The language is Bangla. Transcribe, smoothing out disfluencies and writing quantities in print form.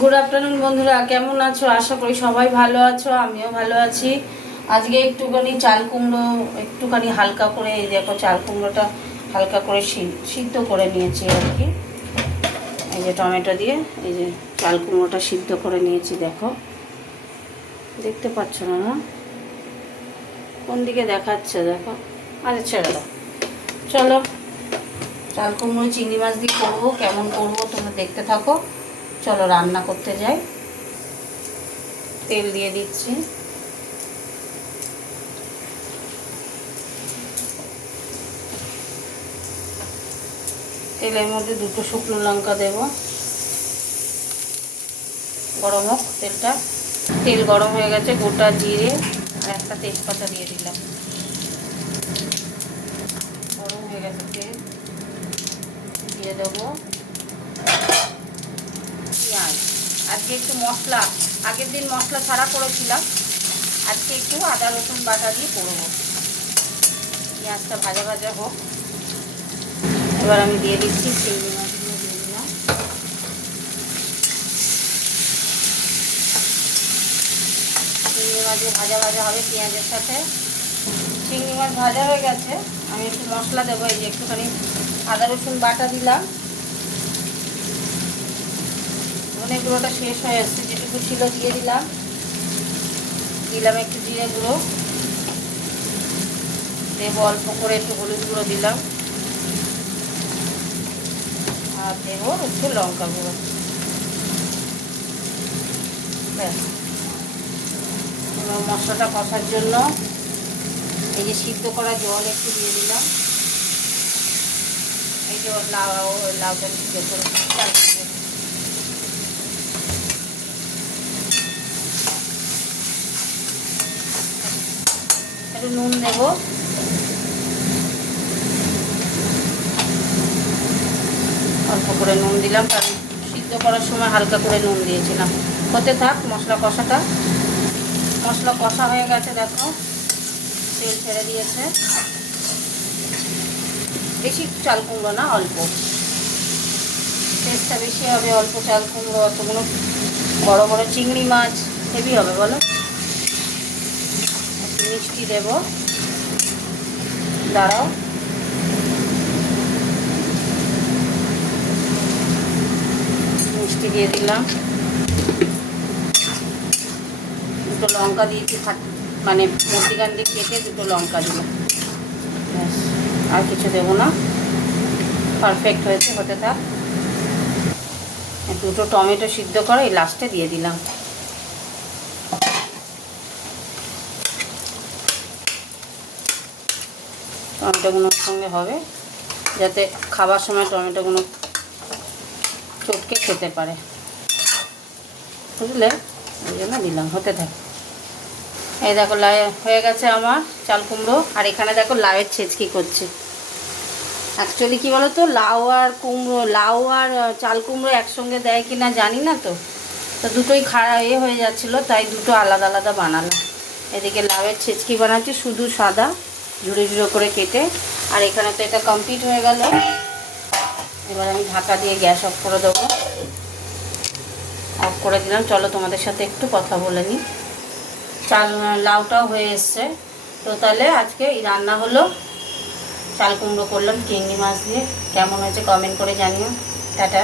গুড আফটারনুন বন্ধুরা, কেমন আছো? আশা করি সবাই ভালো আছো, আমিও ভালো আছি। আজকে একটুখানি চাল কুমড়ো একটুখানি হালকা করে, এই দেখো চাল কুমড়োটা হালকা করে সিদ্ধ করে নিয়েছি আর কি। এই যে টমেটো দিয়ে এই যে চাল কুমড়োটা সিদ্ধ করে নিয়েছি, দেখো দেখতে পাচ্ছ না? না কোন দিকে দেখাচ্ছে দেখো। আচ্ছা ছেড়ে দাও, চলো চাল কুমড়ো চিংড়ি মাছ দিয়ে করবো। কেমন করবো তোমরা দেখতে থাকো। চলো রান্না করতে যাই। তেল দিয়ে দিচ্ছি। তেলের মধ্যে দুটো শুকনো লঙ্কা দেব। গরম হোক তেলটা। তেল গরম হয়ে গেছে, গোটা জিরে আর একটা তেজপাতা দিয়ে দিলাম। গরম হয়ে গেছে তেল, দিয়ে দেবো পেঁয়াজ। আজকে একটু মশলা, আগের দিন মশলা ছাড়া করেছিলাম, আজকে একটু আদা রসুন বাটা দিয়ে করবো। পেঁয়াজটা ভাজা ভাজা হোক। এবার আমি দিয়ে দিচ্ছি চিংড়ি মাছগুলো, দিয়ে দিলাম। চিংড়ি মাছও ভাজা ভাজা হবে পেঁয়াজের সাথে। চিংড়ি মাছ ভাজা হয়ে গেছে, আমি একটু মশলা দেবো। এই যে একটুখানি আদা রসুন বাটা দিলাম। ধনে গুঁড়োটা শেষ হয়ে আসছে, যেটুকু ছিল দিয়ে দিলাম। দিলাম একটু জিরে গুঁড়ো, দেবো অল্প করে একটু হলুদ গুঁড়ো দিলাম, আর দেবো একটু লঙ্কা গুঁড়ো। ব্যাস। মশলাটা কষার জন্য এই যে সিদ্ধ করা জল একটু দিয়ে দিলাম। এই যে লাউটা সিদ্ধ করে একটু নুন দেব। অল্প করে নুন দিলাম, কারণ সিদ্ধ করার সময় হালকা করে নুন দিয়েছিলাম। হতে থাক মশলা কষাটা। মশলা কষা হয়ে গেছে, দেখো তেল ছেড়ে দিয়েছে। বেশি চাল কুমড়ো না, অল্প, টেস্টটা বেশি হবে অল্প চাল কুমড়ো। অতগুলো বড় বড় চিংড়ি মাছ হেভি হবে বলো। একটু মিষ্টি দেবো, দাঁড়াও। মিষ্টি দিয়ে দিলাম। দুটো লঙ্কা দিয়েছি, মানে মধ্যিখান দিয়ে কেটে দুটো লঙ্কা দিলাম। ব্যাস, আর কিছু দেবো না। পারফেক্ট হয়েছে, হতে থাক। দুটো টমেটো সিদ্ধ করে এই লাস্টে দিয়ে দিলাম। টমেটোগুলোর সঙ্গে হবে, যাতে খাবার সময় টমেটোগুলো চটকে খেতে পারে, বুঝলে? ওই জন্য দিলাম। হতে থাকে। এই দেখো লাই হয়ে গেছে আমার চাল কুমড়ো। আর এখানে দেখো লাউয়ের ছেঁচকি করছে। অ্যাকচুয়ালি কী বলো তো, লাউ আর কুমড়ো, লাউ আর চাল কুমড়ো একসঙ্গে দেয় কি না জানি না, তো দুটোই খারাপ হয়ে যাচ্ছিলো, তাই দুটো আলাদা আলাদা বানালাম। এদিকে লাউয়ের ছেঁচকি বানাচ্ছি শুধু সাদা, ঝুড়ো ঝুড়ো করে কেটে। আর এখানে তো এটা কমপ্লিট হয়ে গেল। এবার আমি ঢাকা দিয়ে গ্যাস অফ করে দেবো। অফ করে দিলাম। চলো তোমাদের সাথে একটু কথা বলে নিই। লাউটাও হয়ে এসছে। তো তাহলে আজকে এই রান্না হলো, চাল কুমড়ো করলাম চিংড়ি মাছ দিয়ে। কেমন হয়েছে কমেন্ট করে জানিও। টাটা।